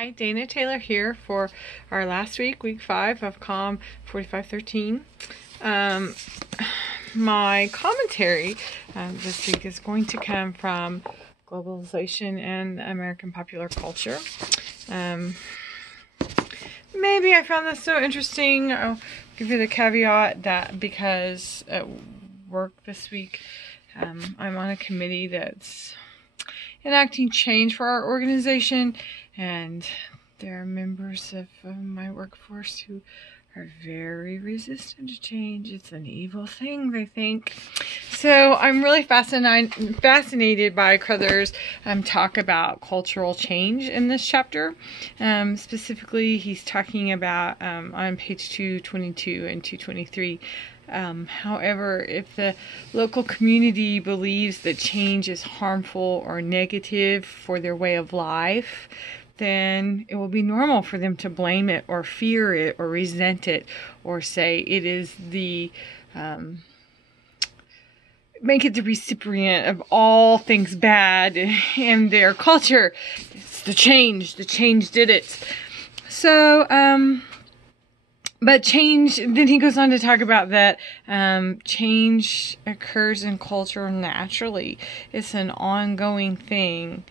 Hi, Dana Taylor here for our last week, week 5 of COM 4513. My commentary this week is going to come from globalization and American popular culture. Maybe I found this so interesting. I'll give you the caveat that because at work this week, I'm on a committee that's enacting change for our organization, and there are members of my workforce who are very resistant to change. It's an evil thing, they think. So I'm really fascinated by Crothers' talk about cultural change in this chapter. Specifically, he's talking about on page 222 and 223. However, if the local community believes that change is harmful or negative for their way of life, then it will be normal for them to blame it or fear it or resent it or say it is the, make it the recipient of all things bad in their culture. It's the change did it. So, but change, then he goes on to talk about that change occurs in culture naturally. It's an ongoing thing.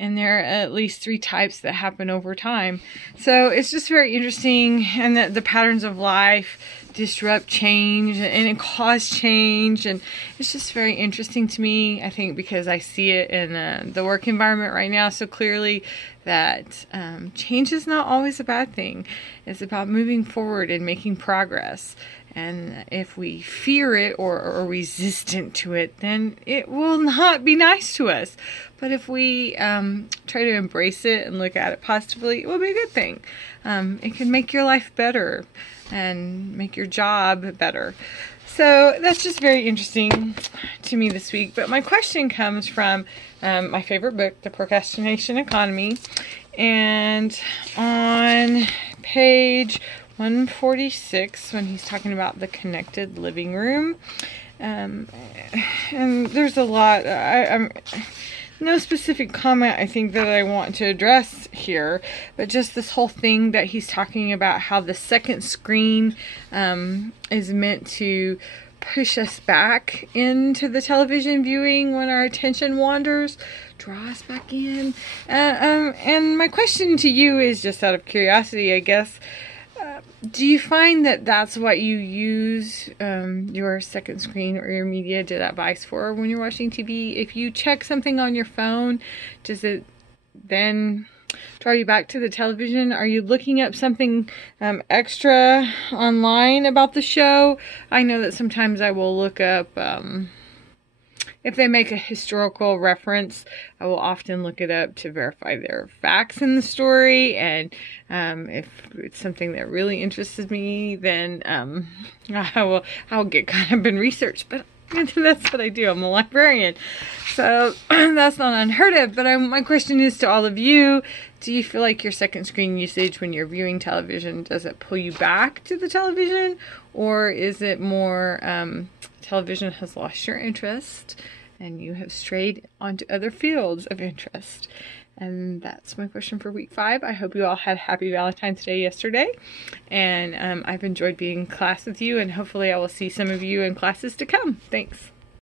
And there are at least 3 types that happen over time. So it's just very interesting, and that the patterns of life disrupt change and it cause change, and it's just very interesting to me, I think, because I see it in the work environment right now so clearly that change is not always a bad thing. It's about moving forward and making progress. And if we fear it or are resistant to it, then it will not be nice to us. But if we try to embrace it and look at it positively, it will be a good thing. It can make your life better and make your job better. So that's just very interesting to me this week. But my question comes from my favorite book, The Procrastination Economy. And on page 146, when he's talking about the connected living room, and there's a lot, I'm no specific comment I think that I want to address here, but just this whole thing that he's talking about how the second screen is meant to push us back into the television viewing when our attention wanders, draw us back in. And my question to you is just out of curiosity, I guess. Do you find that that's what you use your second screen or your media device for when you're watching TV? If you check something on your phone, does it then draw you back to the television? Are you looking up something extra online about the show? I know that sometimes I will look up, if they make a historical reference, I will often look it up to verify their facts in the story. And if it's something that really interests me, then I'll get caught up in research. But that's what I do. I'm a librarian. So that's not unheard of. But my question is to all of you, do you feel like your second screen usage when you're viewing television, does it pull you back to the television? Or is it more television has lost your interest and you have strayed onto other fields of interest? And that's my question for week 5. I hope you all had happy Valentine's Day yesterday. And I've enjoyed being in class with you, and hopefully I will see some of you in classes to come. Thanks.